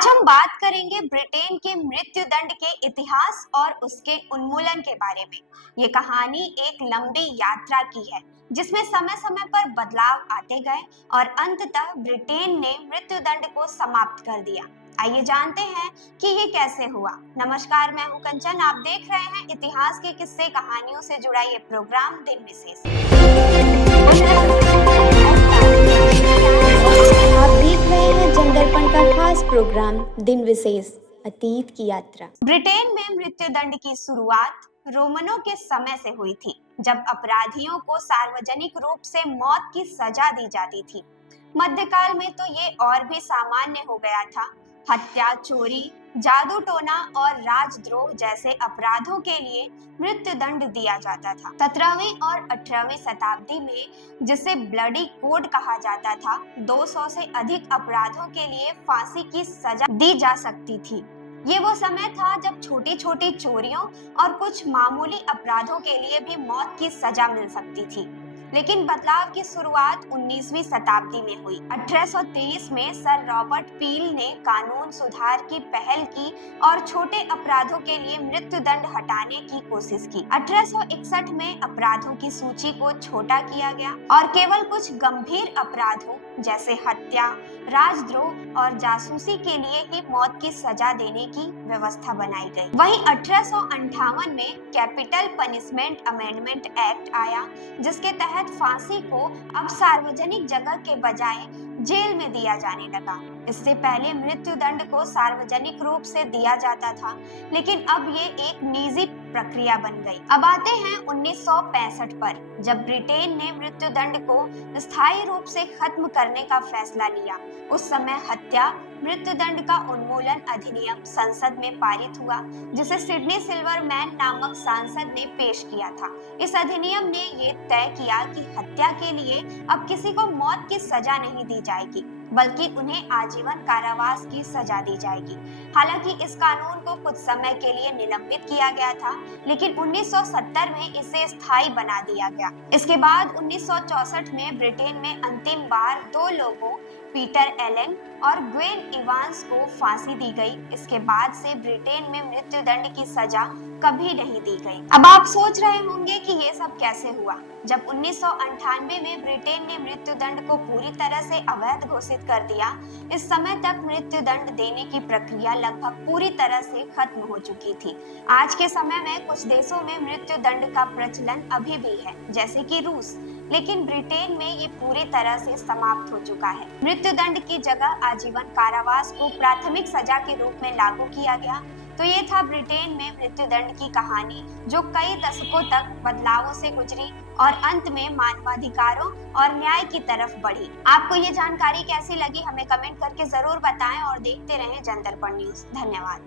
आज हम बात करेंगे ब्रिटेन के मृत्यु दंड के इतिहास और उसके उन्मूलन के बारे में। ये कहानी एक लंबी यात्रा की है जिसमें समय समय पर बदलाव आते गए और अंततः ब्रिटेन ने मृत्यु दंड को समाप्त कर दिया। आइए जानते हैं कि ये कैसे हुआ। नमस्कार, मैं हूं कंचन। आप देख रहे हैं इतिहास के किस्से कहानियों से जुड़ा ये प्रोग्राम दिन विशेष। आप देख रहे हैं जनदर्पण का खास प्रोग्राम दिन विशेष, अतीत की यात्रा। ब्रिटेन में मृत्यु दंड की शुरुआत रोमनों के समय से हुई थी, जब अपराधियों को सार्वजनिक रूप से मौत की सजा दी जाती थी। मध्यकाल में तो ये और भी सामान्य हो गया था। हत्या, चोरी, जादू टोना और राजद्रोह जैसे अपराधों के लिए मृत्यु दंड दिया जाता था। 17वीं और 18वीं शताब्दी में, जिसे ब्लडी कोड कहा जाता था, 200 से अधिक अपराधों के लिए फांसी की सजा दी जा सकती थी। ये वो समय था जब छोटी छोटी चोरियों और कुछ मामूली अपराधों के लिए भी मौत की सजा मिल सकती थी। लेकिन बदलाव की शुरुआत 19वीं शताब्दी में हुई। 1823 में सर रॉबर्ट पील ने कानून सुधार की पहल की और छोटे अपराधों के लिए मृत्यु दंड हटाने की कोशिश की। 1861 में अपराधों की सूची को छोटा किया गया और केवल कुछ गंभीर अपराधों जैसे हत्या, राजद्रोह और जासूसी के लिए ही मौत की सजा देने की व्यवस्था बनाई गई। वहीं 1858 में कैपिटल पनिशमेंट अमेंडमेंट एक्ट आया, जिसके तहत फांसी को अब सार्वजनिक जगह के बजाय जेल में दिया जाने लगा। इससे पहले मृत्यु दंड को सार्वजनिक रूप से दिया जाता था, लेकिन अब ये एक निजी प्रक्रिया बन गई। अब आते हैं 1965 पर, जब ब्रिटेन ने मृत्यु दंड को स्थायी रूप से खत्म करने का फैसला लिया। उस समय हत्या मृत्यु दंड का उन्मूलन अधिनियम संसद में पारित हुआ, जिसे सिडनी सिल्वरमैन नामक सांसद ने पेश किया था। इस अधिनियम ने ये तय किया कि हत्या के लिए अब किसी को मौत की सजा नहीं दी जाएगी, बल्कि उन्हें आजीवन कारावास की सजा दी जाएगी। हालांकि इस कानून को कुछ समय के लिए निलंबित किया गया था, लेकिन 1970 में इसे स्थायी बना दिया गया। इसके बाद 1964 में ब्रिटेन में अंतिम बार 2 लोगों, पीटर एलन और ग्वेन इवांस को फांसी दी गई। इसके बाद से ब्रिटेन में मृत्यु दंड की सजा कभी नहीं दी गई। अब आप सोच रहे होंगे कि ये सब कैसे हुआ। जब 1998 में ब्रिटेन ने मृत्यु दंड को पूरी तरह से अवैध घोषित कर दिया, इस समय तक मृत्यु दंड देने की प्रक्रिया लगभग पूरी तरह से खत्म हो चुकी थी। आज के समय में कुछ देशों में मृत्यु दंड का प्रचलन अभी भी है, जैसे कि रूस, लेकिन ब्रिटेन में ये पूरी तरह से समाप्त हो चुका है। मृत्यु दंड की जगह आजीवन कारावास को प्राथमिक सजा के रूप में लागू किया गया। तो ये था ब्रिटेन में मृत्यु दंड की कहानी, जो कई दशकों तक बदलावों से गुजरी और अंत में मानवाधिकारों और न्याय की तरफ बढ़ी। आपको ये जानकारी कैसी लगी, हमें कमेंट करके जरूर बताएं और देखते रहें जनदर्पण न्यूज। धन्यवाद।